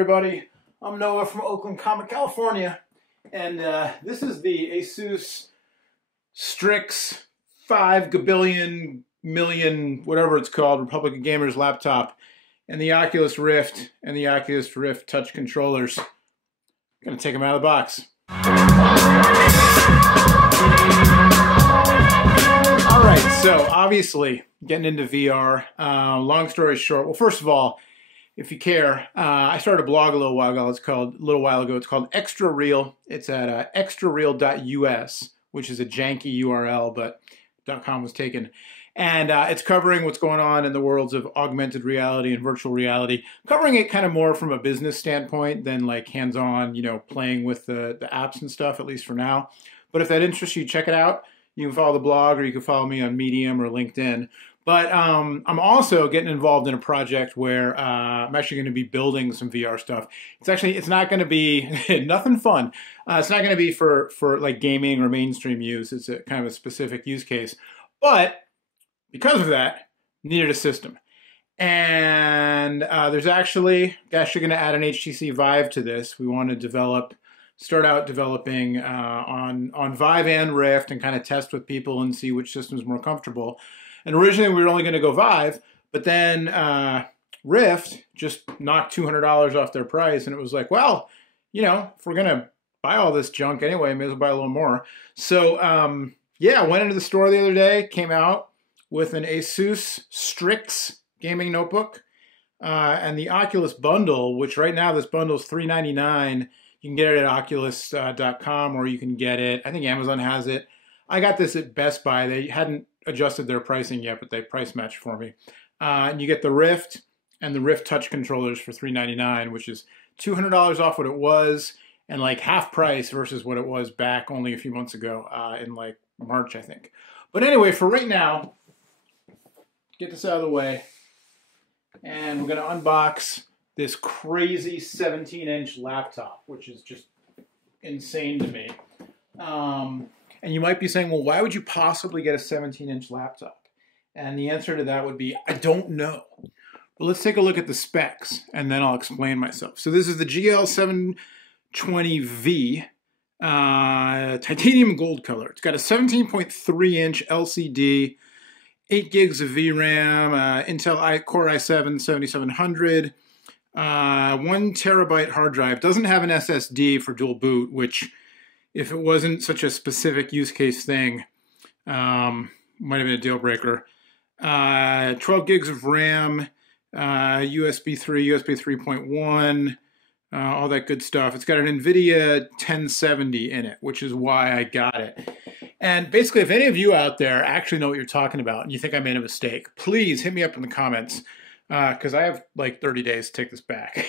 everybody. I'm Noah from Oakland, California, and this is the ASUS Strix 5 gabillion million, whatever it's called, Republic of Gamers laptop, and the Oculus Rift and the Oculus Rift touch controllers. Gonna take them out of the box. All right, so obviously getting into VR. Long story short, well, first of all, if you care, I started a blog a little while ago. It's called Extra Real. It's at extrareal.us, which is a janky URL, but .com was taken. And it's covering what's going on in the worlds of augmented reality and virtual reality, covering it kind of more from a business standpoint than like hands-on, you know, playing with the apps and stuff, at least for now. But if that interests you, check it out. You can follow the blog, or you can follow me on Medium or LinkedIn. But I'm also getting involved in a project where I'm actually going to be building some VR stuff. It's not going to be nothing fun. It's not going to be for like gaming or mainstream use. It's a kind of a specific use case. But because of that, needed a system. And there's actually going to add an HTC Vive to this. We want to start out developing on Vive and Rift and kind of test with people and see which system's more comfortable. And originally we were only going to go Vive, but then Rift just knocked $200 off their price, and it was like, well, you know, if we're going to buy all this junk anyway, may as well buy a little more. So yeah, I went into the store the other day, came out with an ASUS Strix gaming notebook and the Oculus bundle, which right now this bundle is $399. You can get it at oculus.com, or you can get it, I think Amazon has it. I got this at Best Buy. They hadn't adjusted their pricing yet, but they price matched for me. And you get the Rift and the Rift touch controllers for $399, which is $200 off what it was, and like half price versus what it was back only a few months ago in like March, I think. But anyway, for right now, get this out of the way, and we're going to unbox this crazy 17-inch laptop, which is just insane to me. And you might be saying, well, why would you possibly get a 17-inch laptop? And the answer to that would be, I don't know. But let's take a look at the specs, and then I'll explain myself. So this is the GL702V titanium gold color. It's got a 17.3-inch LCD, 8 gigs of VRAM, Intel Core i7-7700, 1 terabyte hard drive. Doesn't have an SSD for dual boot, which, if it wasn't such a specific use case thing, might have been a deal breaker. 12 gigs of RAM, USB 3, USB 3.1, all that good stuff. It's got an NVIDIA 1070 in it, which is why I got it. And basically, if any of you out there actually know what you're talking about and you think I made a mistake, please hit me up in the comments, because I have like 30 days to take this back.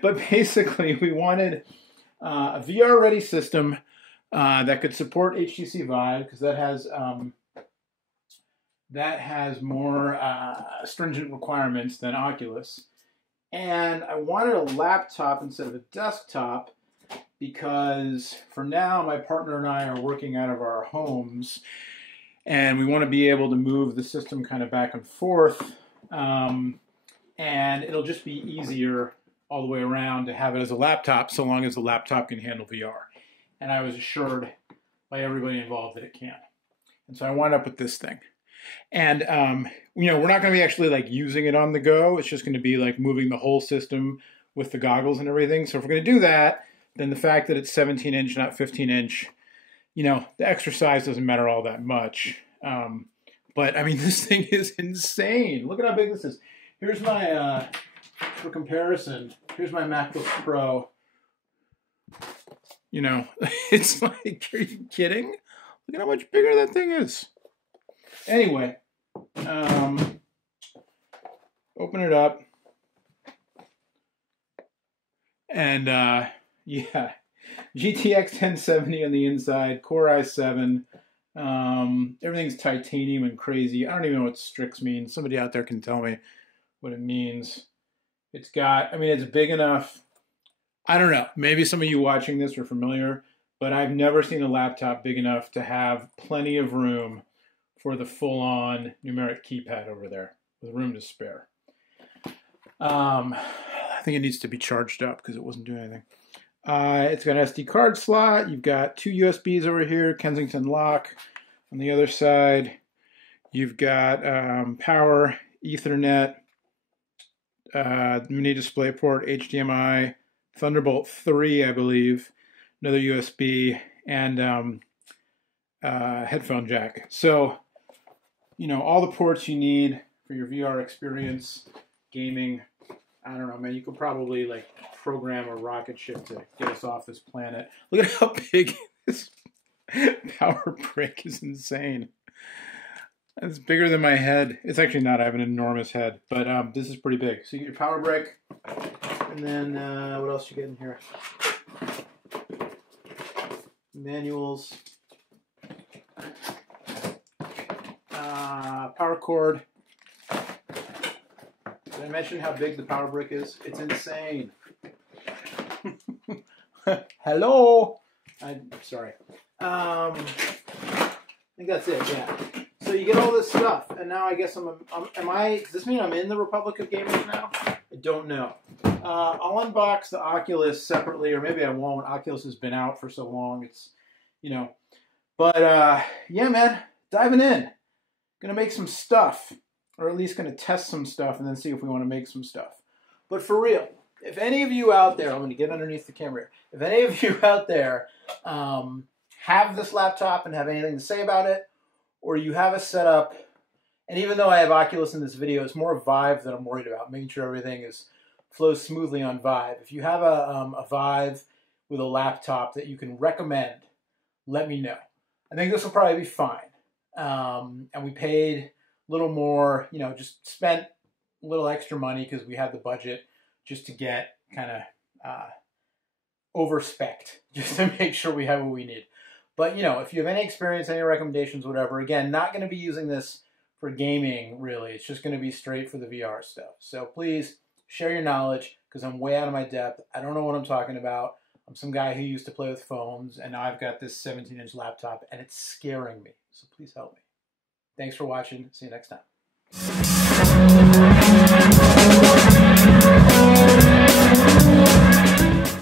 But basically, we wanted a VR-ready system that could support HTC Vive, because that has more stringent requirements than Oculus. And I wanted a laptop instead of a desktop, because for now my partner and I are working out of our homes, and we want to be able to move the system kind of back and forth, and it'll just be easier all the way around to have it as a laptop, so long as the laptop can handle VR. And I was assured by everybody involved that it can. And so I wound up with this thing. And, you know, we're not going to be actually like using it on the go. It's just going to be like moving the whole system with the goggles and everything. So if we're going to do that, then the fact that it's 17-inch, not 15-inch, you know, the extra size doesn't matter all that much. But, I mean, this thing is insane. Look at how big this is. Here's my... for comparison, here's my MacBook Pro. You know, it's like, are you kidding? Look at how much bigger that thing is. Anyway, open it up. And, yeah, GTX 1070 on the inside, Core i7. Everything's titanium and crazy. I don't even know what Strix means. Somebody out there can tell me what it means. It's got, I mean, it's big enough. I don't know. Maybe some of you watching this are familiar, but I've never seen a laptop big enough to have plenty of room for the full-on numeric keypad over there, with room to spare. think it needs to be charged up because it wasn't doing anything. It's got an SD card slot. You've got 2 USBs over here, Kensington lock. On the other side, you've got power, Ethernet, mini display port, HDMI, Thunderbolt 3, I believe, another USB, and headphone jack. So, you know, all the ports you need for your VR experience, gaming. I don't know, man, you could probably like program a rocket ship to get us off this planet. Look at how big this power brick is. Insane. It's bigger than my head. It's actually not. I have an enormous head, but this is pretty big. So you get your power brick, and then what else you get in here? Manuals, power cord. Did I mention how big the power brick is? It's insane. Hello. I'm sorry. I think that's it. Yeah. So you get all this stuff, and now I guess does this mean I'm in the Republic of Gamers now? I don't know. I'll unbox the Oculus separately, or maybe I won't. Oculus has been out for so long. It's, you know. But, yeah, man, diving in. Gonna make some stuff, or at least gonna test some stuff, and then see if we want to make some stuff. But for real, if any of you out there, I'm gonna get underneath the camera here. If any of you out there have this laptop and have anything to say about it, or you have a setup, and even though I have Oculus in this video, it's more Vive that I'm worried about, making sure everything flows smoothly on Vive. If you have a Vive with a laptop that you can recommend, let me know. I think this will probably be fine. And we paid a little more, you know, just spent a little extra money because we had the budget just to get kind of over-spec'd, just to make sure we have what we need. But, you know, if you have any experience, any recommendations, whatever, again, not going to be using this for gaming, really. It's just going to be straight for the VR stuff. So please share your knowledge, because I'm way out of my depth. I don't know what I'm talking about. I'm some guy who used to play with phones, and now I've got this 17-inch laptop, and it's scaring me. So please help me. Thanks for watching. See you next time.